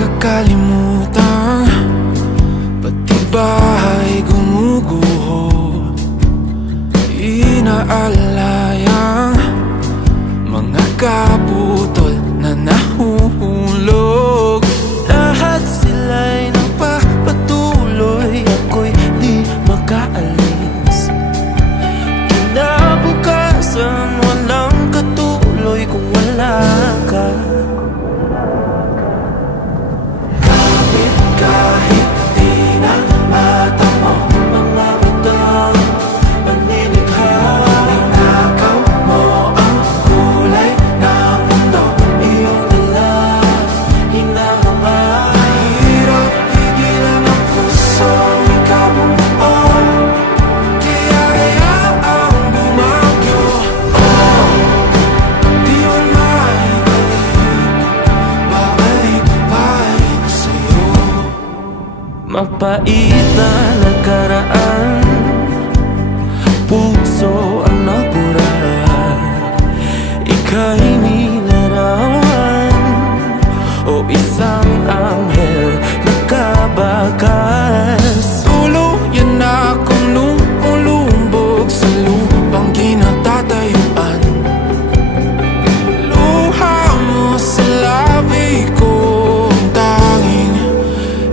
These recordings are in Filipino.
nakakalimutan, pati bahay gumuguho. Inaalayang mga kaputol na nahuhulog. Lahat sila'y nagpapatuloy, ako'y di makaalis. Kinabukasan walang katuloy kung wala ka. Kahit di na mata mo, mga batang panilikha. Inakaw mo ang kulay ng mundo, iyong dala, hinahanga. Mahirap pigilan ang pusong ikabumuo, kaya hayaang bumagyo. Di man maibalik, babalik pa rin sa'yo. Mapait na nakaraan, puso ang nabura. Ika'y nilarawan o isang anghel na kabakas. Tuluyan na akong lumulumbog sa lupang kinatatayuan. Luha mo sa labi ko, ang tanging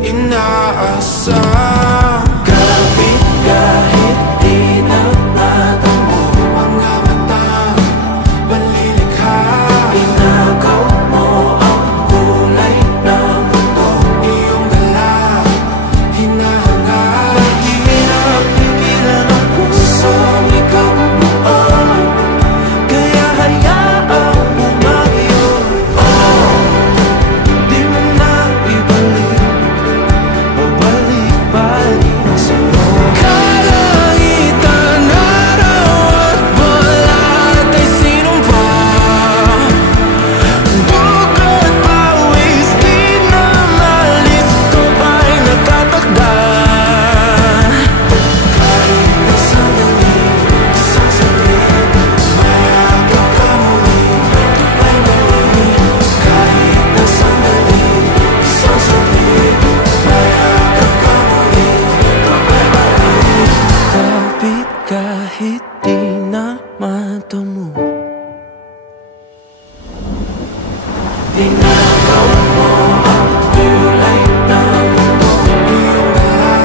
inaasam. Kapit kahit di na mata mo, mga batang panlilikha. Inakaw mo ang kulay ng mundo, iyong dala, hinahanga. Mahirap pigilan ang pusong ikaw bumuo, kaya hayaang bumagyo. Di mo na ibalik, babalik pa rin sa'yo. Kalangitan, araw at balat ay sinumpa. Dugo't pawis di na malis, ito ay nakatakda. Kahit na sandali, isang saglit, mayakap ka muli, tunay mali. Kahit na sandali, isang saglit, mayakap ka muli, tunay mali. Kapit kahit di na mata mo, inakaw mo ang kulay ng mundo, iyong dala,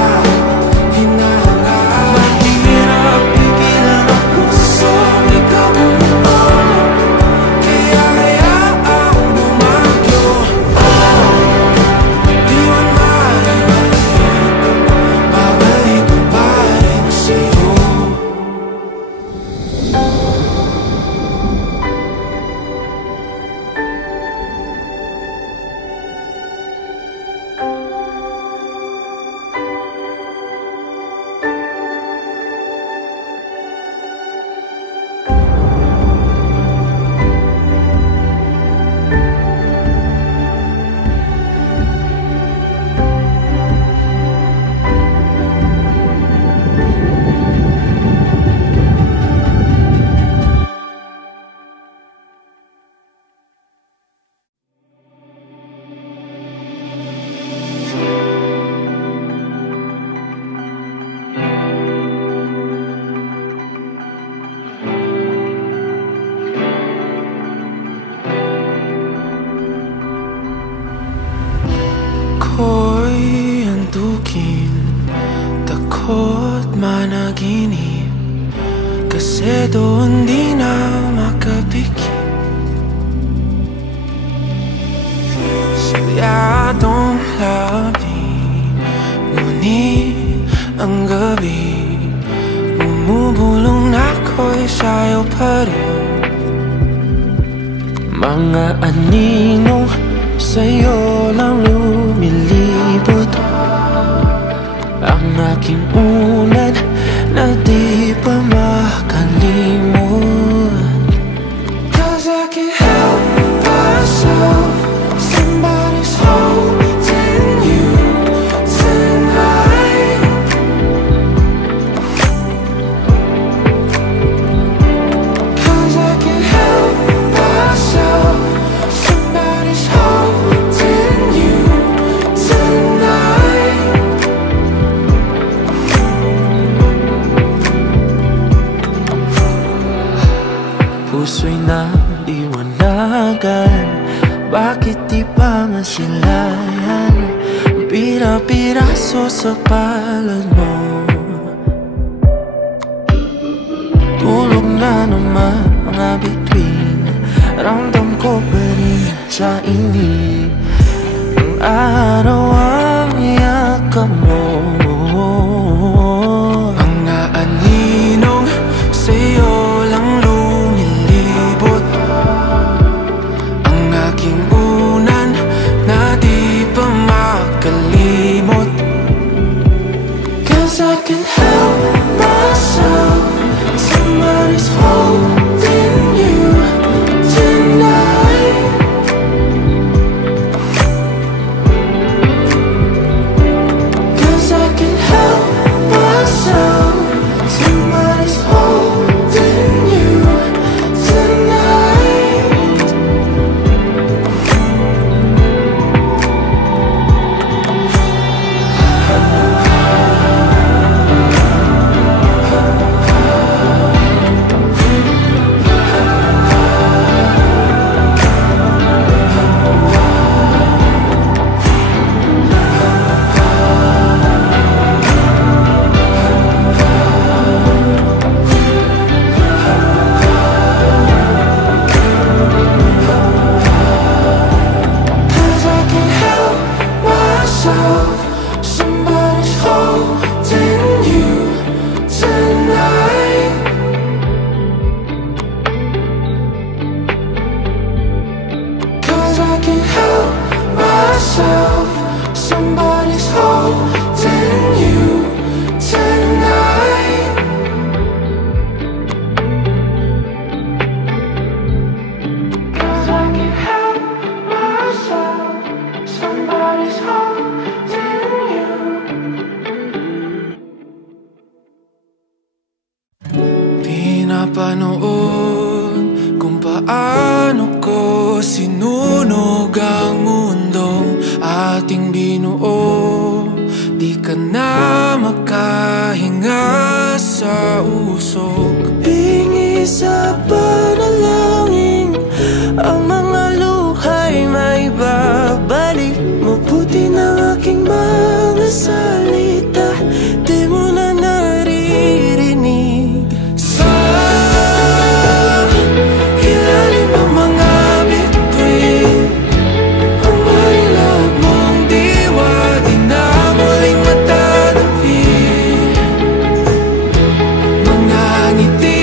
hinahanga. Mahirap pigilan ang pusong ikaw bumuo, kaya hayaang bumagyo. Di man maibalik, babalik pa rin sa'yo. Ako'y antukin, takot managinip, kasi doon di na makapikit. Silyadong labi, ngunit ang gabi, bumubulong na ako'y sayo pa rin. Mga anino sa'yo lang lumilibot, ang aking unad na di pa makalimot. 'Cause I can't help myself, somebody's holding you tonight. 'Cause I can't help myself, somebody's holding you pinaliwanagan. Bakit di pa masilayan? Pira-piraso sa palad mo. Tulog na naman mga bituin. Ramdam ko pa rin sa inip ng araw ang yakap mo. Mga aninong sa'yo lang lumilibot. Ang aking unan na di pa makalimot. 'Cause I can't help myself. Somebody's holding you tonight. 'Cause I can't help myself. Somebody's holding you tonight. Somebody's holding you tonight. 'Cause I can't help myself. Somebody's holding you tonight. 'Cause I can't help myself. Somebody's holding you. Pinapanood kung paano ko sinunog ang mundong ating binuo. Di ka na makahinga sa usok. Hingi sa panalangin, ang mga luhay may babalik mo. Buti ng aking mga salita di mo na naririnig. Sa ilalim ng mga bituin, ang marilap mong diwa di na muling matatabi. Mga ngiti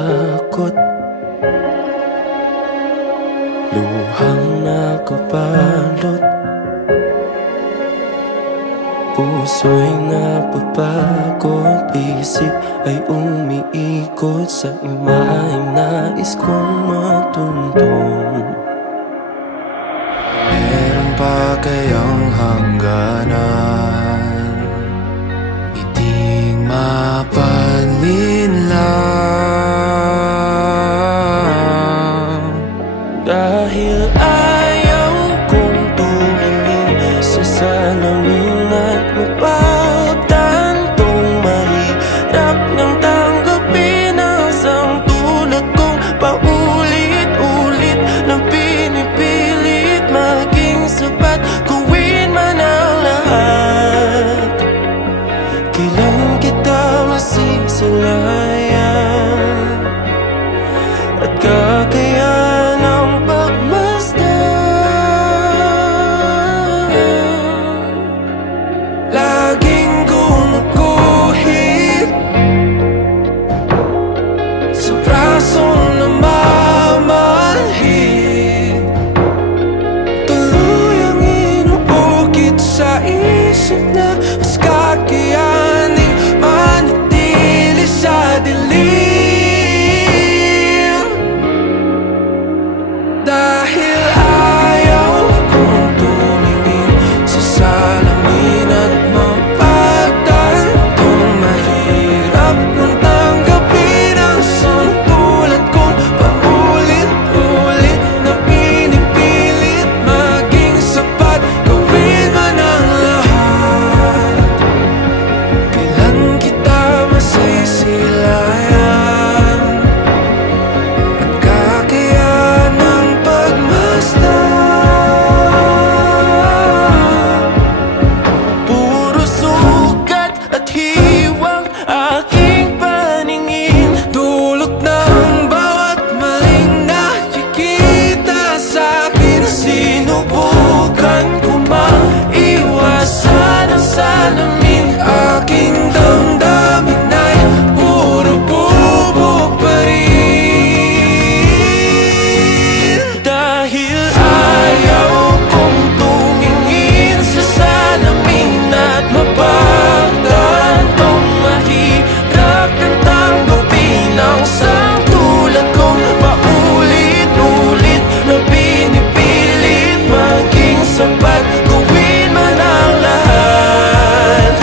takot, luhang nakabalot, puso'y napapagod, isip ay umiikot sa imaheng nais kong matuntun. Meron pa kayang hangganan, iting mapalinlang, dahil ayaw kong tumingin sa salamin at mapagtantong mahirap nang tanggapin ang isang tulad kong paulit-ulit na pinipilit maging sapat, gawin man ang lahat. Kailan kita masisilayan at kakayan ang pagmasdan? Laging gumuguhit sa brasong namamanhid, tuluyang inuukit sa isip na mas kakayaning manatili sa dilim. Dahil ayaw kong tumingin sa salamin at mapagtantong mahirap nang tanggapin ang isang tulad kong paulit-ulit na pinipilit maging sapat, gawin man ang lahat. Kailan kita masisilayan at kakayan ang pagmasdan? Puro sugat at hiwang aking paningin, dulot ng bawat maling nakikita sa'kin. Sinubukan ko maiwasan ang salamin, aking damdamin ay puro bubog pa rin. Dahil ayaw kong tumingin sa salamin at mapagtantong mahirap nang tanggapin ang isang tulad kong paulit-ulit na pinipilit maging sapat, gawin man ang lahat.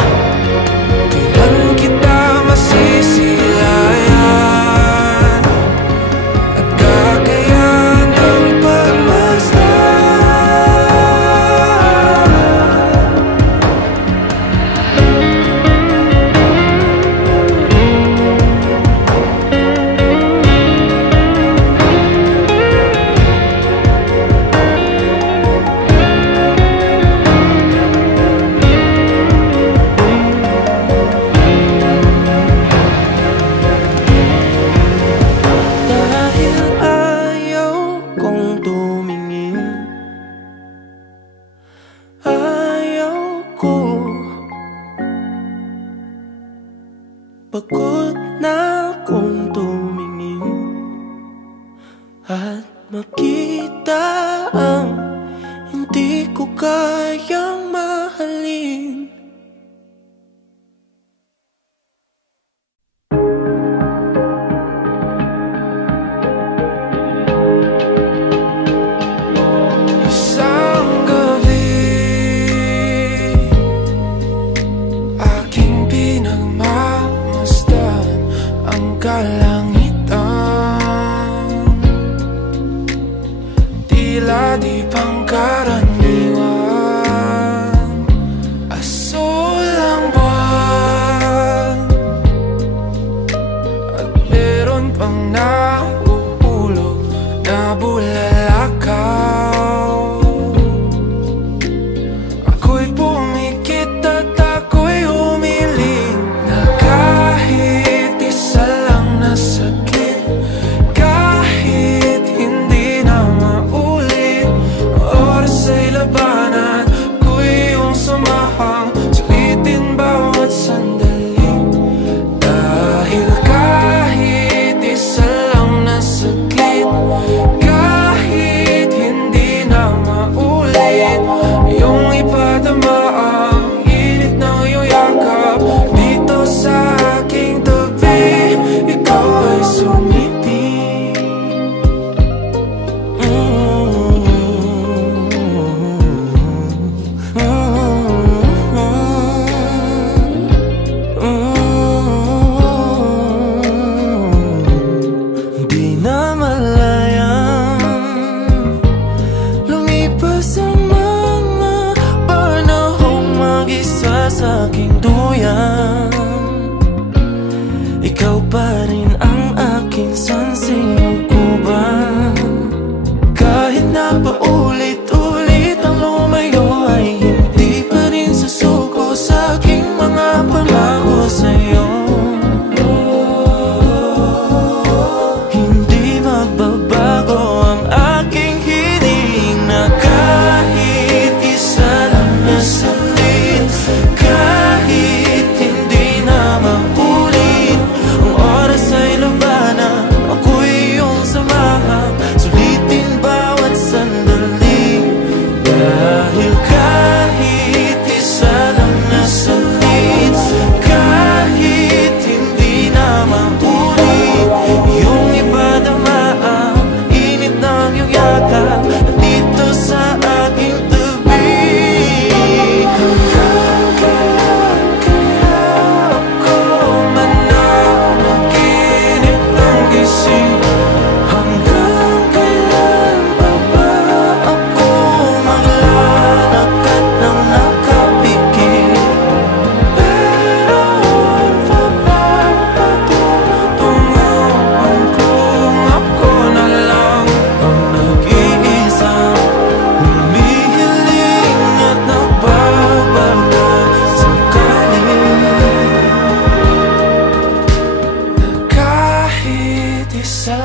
Kailan kita masisilayan at kakayan ang dahil ayaw kong tumingin, ayaw ko. Pagod na akong tumingin at makita ang hindi ko kayang mahalin. Isang gabi, aking pinagmamasdan ang kalangitan, tila di pangkaraniwan, asul ang buwan at meron pang nauhulog na bulalakaw. Ako'y pumikit at ako'y humiling na kahit isa lang na sakit, kahit hindi na maulit ang oras ay labanan, ako'y iyong sumahang sulitin bawat sandali. Dahil kahit isa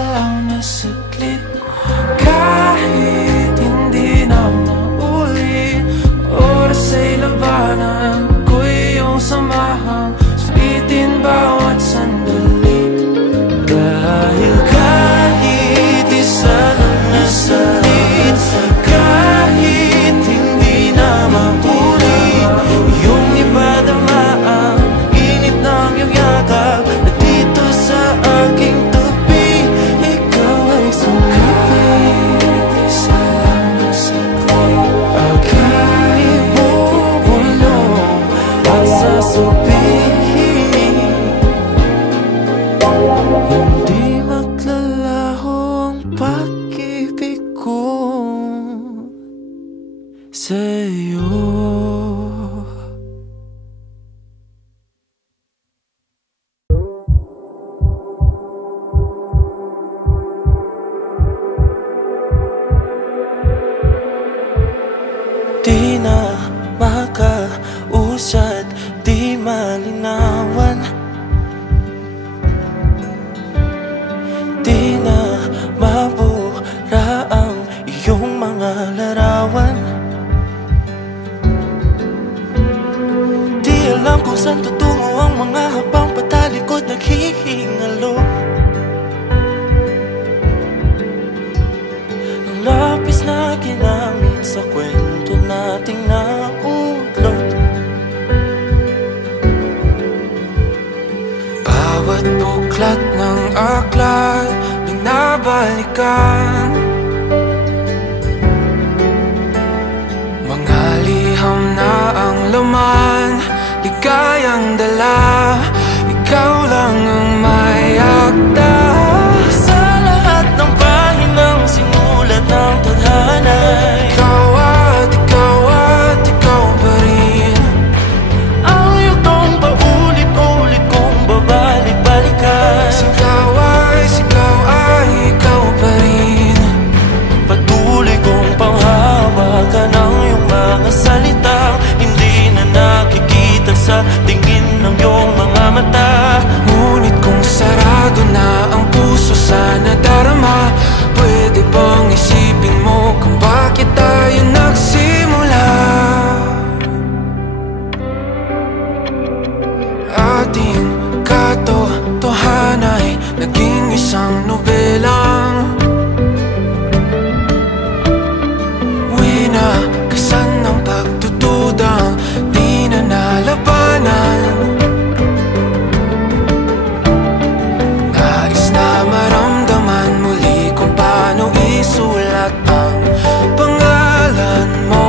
lang na saglit. Kahit hindi na maulit, oras ay labanan ko iyong samahan, sulitin bawat sandali. Dahil kahit isa lang na saglit, kahit hindi na maulit, iyong ipadama ang init ng iyong yakap. At dito sa aking tabi, ikaw ay sumipit. Isa lang na saglit, aking ibubulong at sasabihin, hindi maglalaho ang pag-ibig ko sa'yo. Di na makausad, di malinawan, di na mabura ang iyong mga larawan. Di alam kung saan tutungo ang mga habang patalikod naghihingalo. Ang lapis na ginamit sa kwento nating naudlot. Bawat buklat ng aklat binabalikan, mga liham na ang laman, ligayang dala, ikaw lang ang may akda. Sa lahat ng pahinang sinulat ng tadhana, ikaw at ikaw at ikaw pa rin. Ang yugtong paulit-ulit kong babalik-balikan, sigaw ay ikaw pa rin. Patuloy kong panghawakan ang iyong mga salitang hindi na nakikita sa tingin ng iyong mga mata. Ngunit kung sarado na ang puso sa nadarama, pwede bang isipin mo kung bakit tayo nagsimula? Ating katotohanan ay naging isang nobelang winakasan ng pagtutudang di na nalabanan. Nais na maramdaman muli kung paano isulat ang pangalan mo.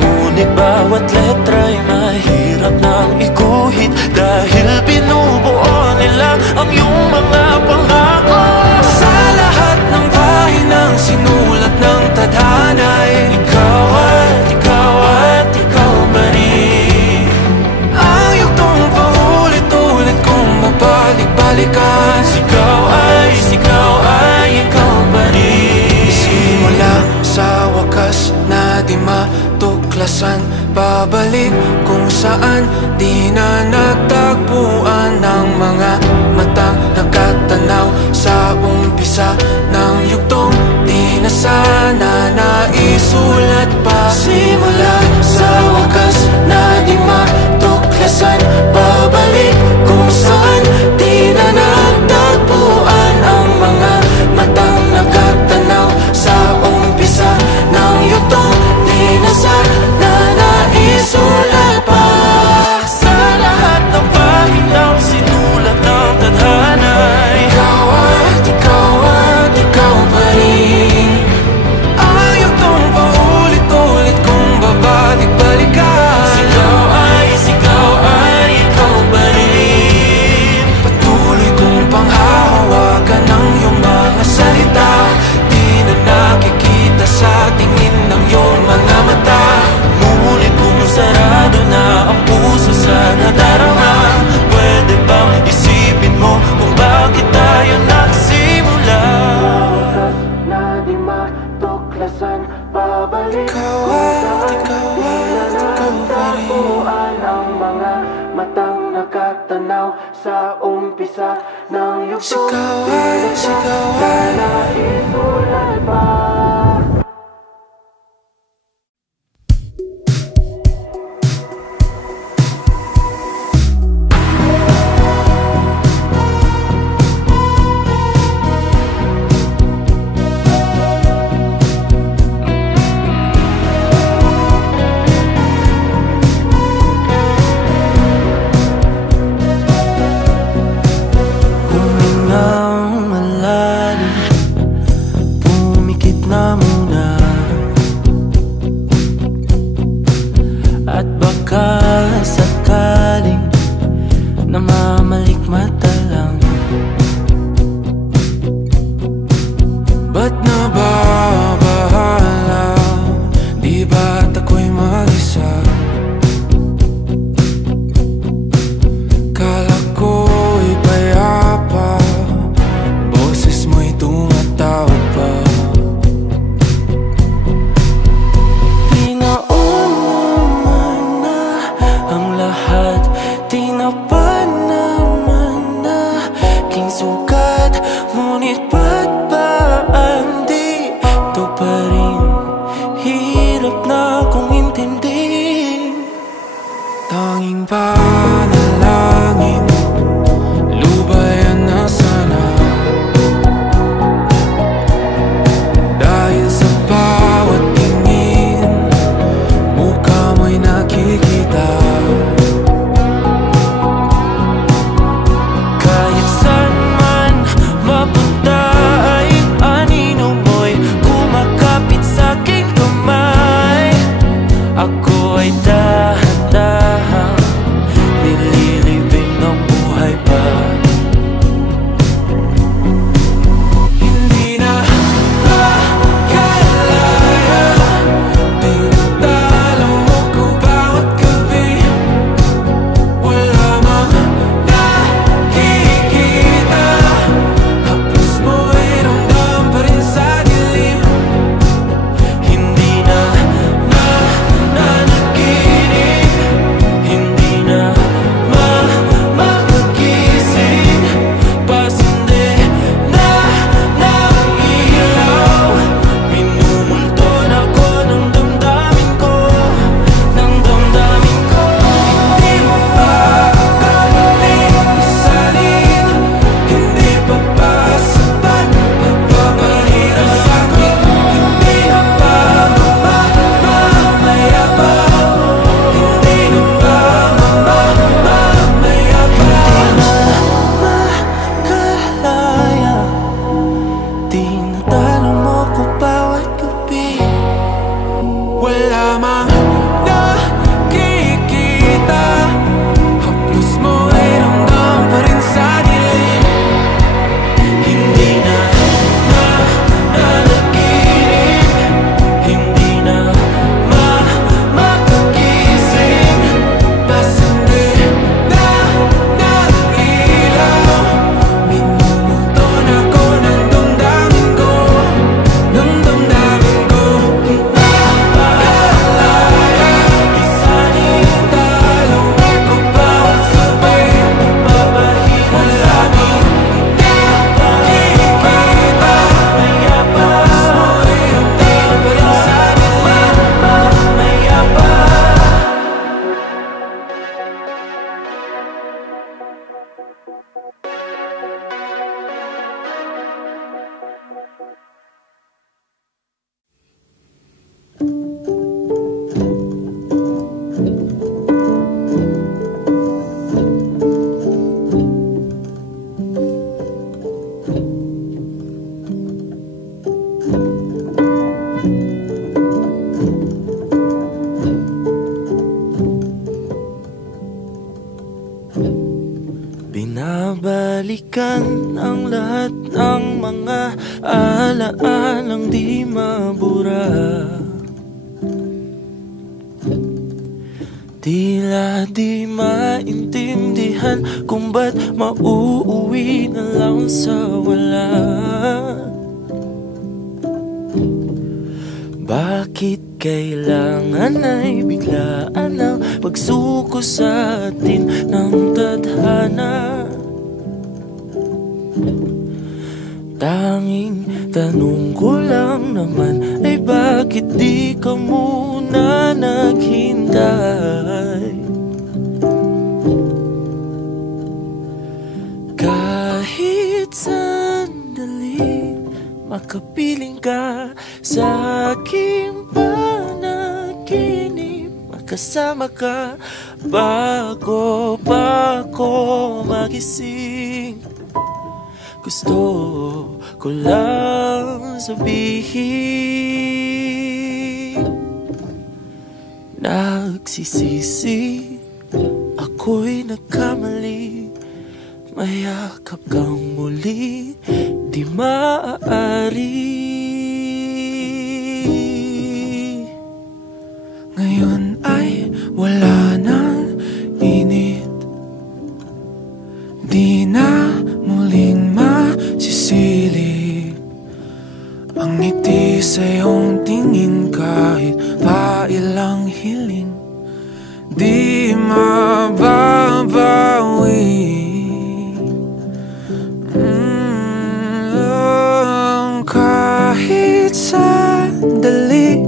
Ngunit bawat letra'y mahirap nang iguhit, dahil binubuo nila ang iyong mga pangako. Sa lahat ng pahinang sinulat ng tadhana'y ikaw at ikaw pa rin. Ang yugtong paulit-ulit kong mabalik-balikan, sigaw ay ikaw pa rin. Simula sa wakas na di matuklasan, babalik kung saan di na natagpuan ng mga matang nakatanaw sa umpisa ng yugtong di na sana naisulat pa. Simula sa wakas na di matuklasan, babalik kung saan di na natagpuan ang mga matang nakatanaw sa umpisa ng yugtong di na sana naisulat pa. Sa lahat ng pahinang sinulat ng tadhana, ikaw at Sigawan, sigawan. Binabalikan ang lahat ng mga alaalang di mabura. Tila di maintindihan kung ba't mauuwi na lang sa wala. Bakit kailangan ay biglaan ang pagsuko sa atin ng tadhana? Tanging tanong ko lang naman ay bakit di ka muna naghintay? Kahit sandali makapiling ka sa aking panaginip, makasama ka bago pa ako magising. Gusto ko lang sabihin, nagsisisi, ako'y nagkamali. Mayakap kang muli, di maaari. Ngayon ay wala nang init, di na muling masisilip ang ngiti sa iyong tingin. Kahit pa ilang hiling, di mababawi. Kahit sandali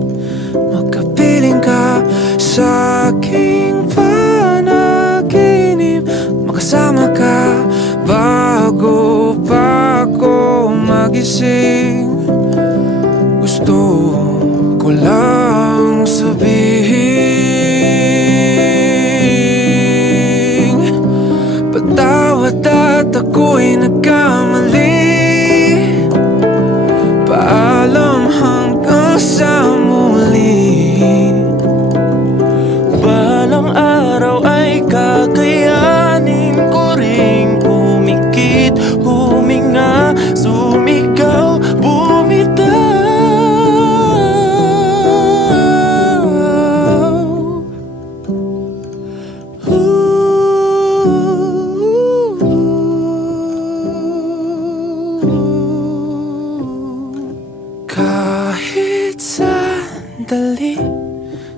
makapiling ka sa aking panaginip, makasama ka bago pa ako magising. Gusto ko lang sabihin, patawad at ako'y nagkamali. Paalam hanggang sa muli. Balang araw ay kakayanin ko ring umikit, huminga, sumigaw, bumitaw. Kahit sandali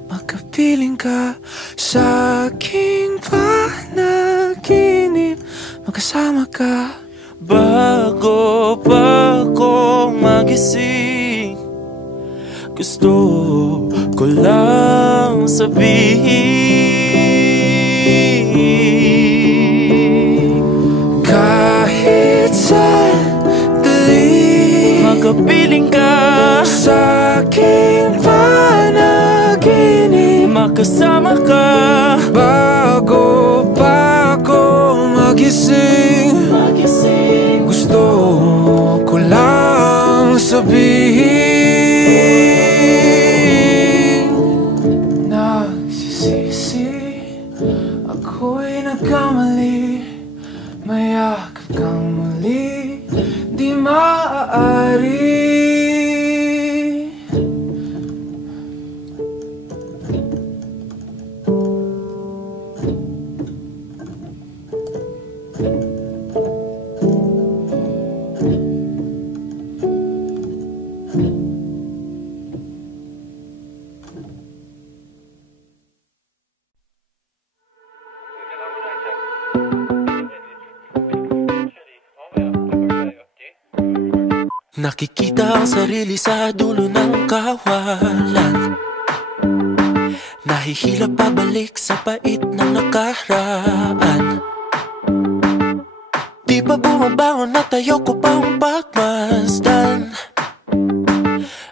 makapiling ka sa aking panaginip, makasama ka bago pa ako magising. Gusto ko lang sabihin, kahit sandali makapiling ka sa aking panaginip, makasama ka bago pa ako magising. Gusto ko lang sabihin, nagsisisi, ako'y nagkamali. Mayakap kang muli, di maaari. Nakikita ang sarili sa dulo ng kawalan, nahihilap pabalik sa pait ng nakaraan. Di pa bumabangon at ayoko pang pagmasdan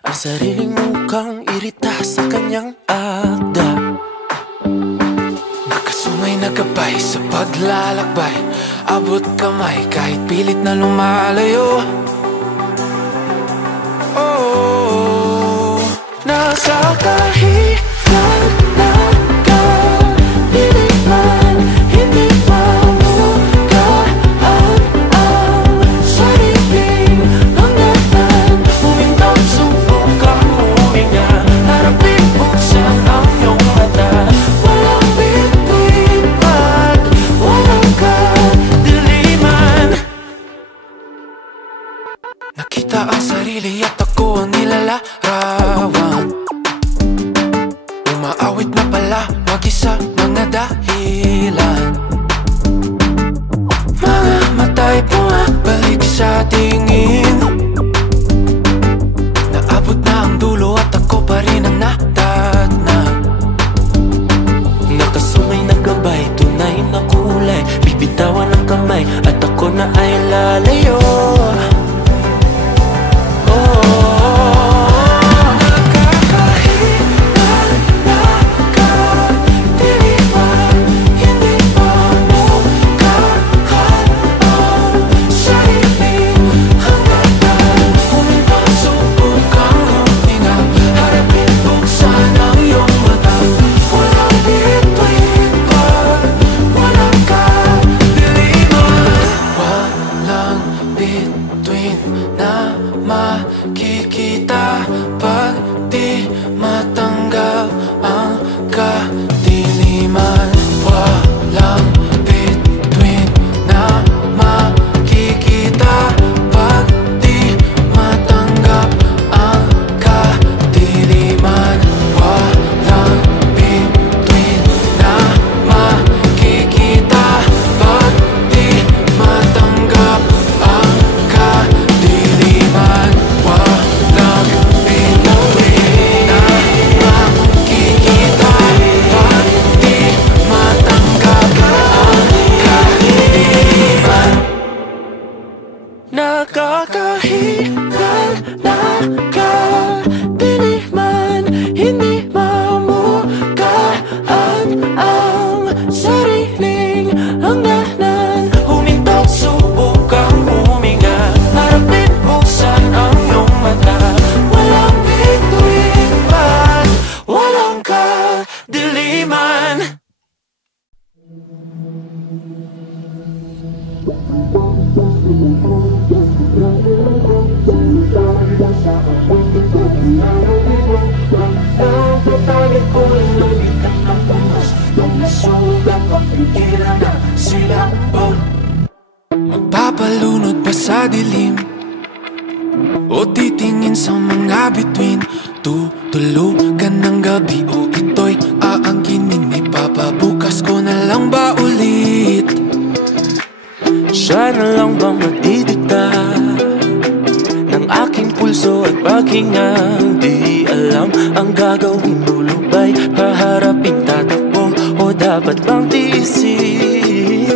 ang sariling mukhang irita sa kanyang akda. Nakasungay na gabay sa paglalakbay, abot kamay kahit pilit na lumalayo. Nasa kahilan na ka, pilit man, hindi mamukaan ang sariling hangganan. Humintang subukang huminga, harapin buksan ang iyong mata. Walang bituin pag walang kadiliman. Nakita ang sarili at ako ang nilalarawan. Umaawit na pala, mag-isa mga dahilan. Mga mata'y bumabalik sa tingin. lalayo. Makikita pag di matanggap ang kadiliman. Walang bituin na makikita pag di matanggap ang kadiliman. Walang bituin na makikita pag di matanggap ang kadiliman. Nakakahingal na kadiliman, hindi mamukaan ang sariling hangganan. Huminto, subukang huminga, harapin, buksan ang iyong mata. Walang bituin man, walang kadiliman. Magpapalunod ba sa dilim o titingin sa mga bituin? Tutulugan ng gabi o ito'y aangkinin? Ipapabukas ko na lang ba ulit? Siya na lang bang magdidikta ng aking pulso at paghinga? Di alam ang gagawin, lulubay, haharapin, tatakbo o dapat bang tiisin?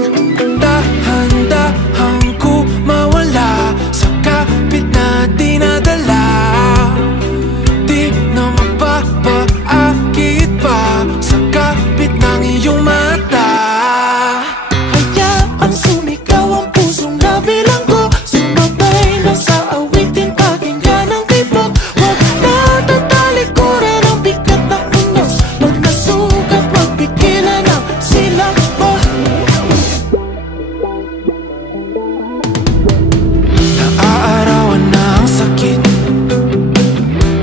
Dahan-dahan ko mawala sa kapit na dinadala. Di na mapapaakit pa sa kapit ng iyong mata. Hayaang sumigaw ang pusong nabilang ko, sumabay na sa awitin, pakinggan ang tibok. Huwag na tatalikuran ang bigat ng unos, pag nasugat, magpigilan ang silakbo. Naaarawan na ang sakit,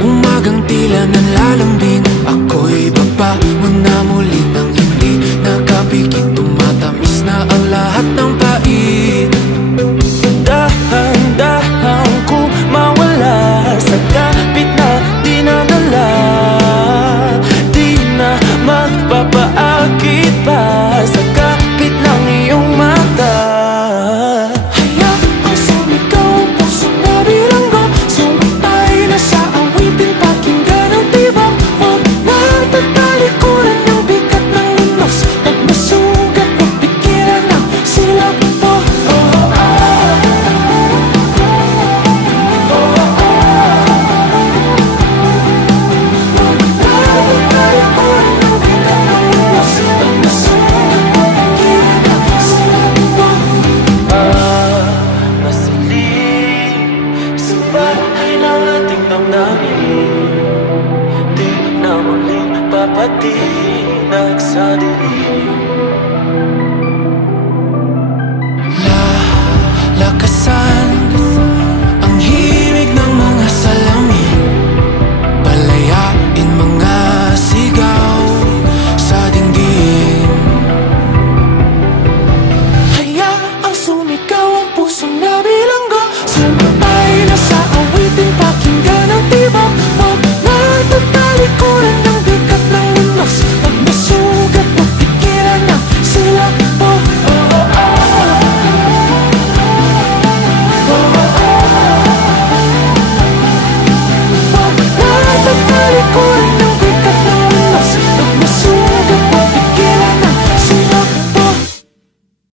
umagang tila nanlalambing. Ako'y babangon na muli nang hindi nakapikit. Tumatamis na ang lahat ng pait. Dahan-dahan ko mawala sa kapit na dinadala. Di na magpapaakit pa sa kapit ng iyong mata. Hayaang sumigaw ang pusong nabilanggo, sumatay na sa awitin, pakinggan ang tibok. Huwag na tatalikuran yung bigat ng unos, pag masugat, magpigilan ang silakbo. Masilim sa bahay ng ating damdamin, di na muling papatinag sa dilim.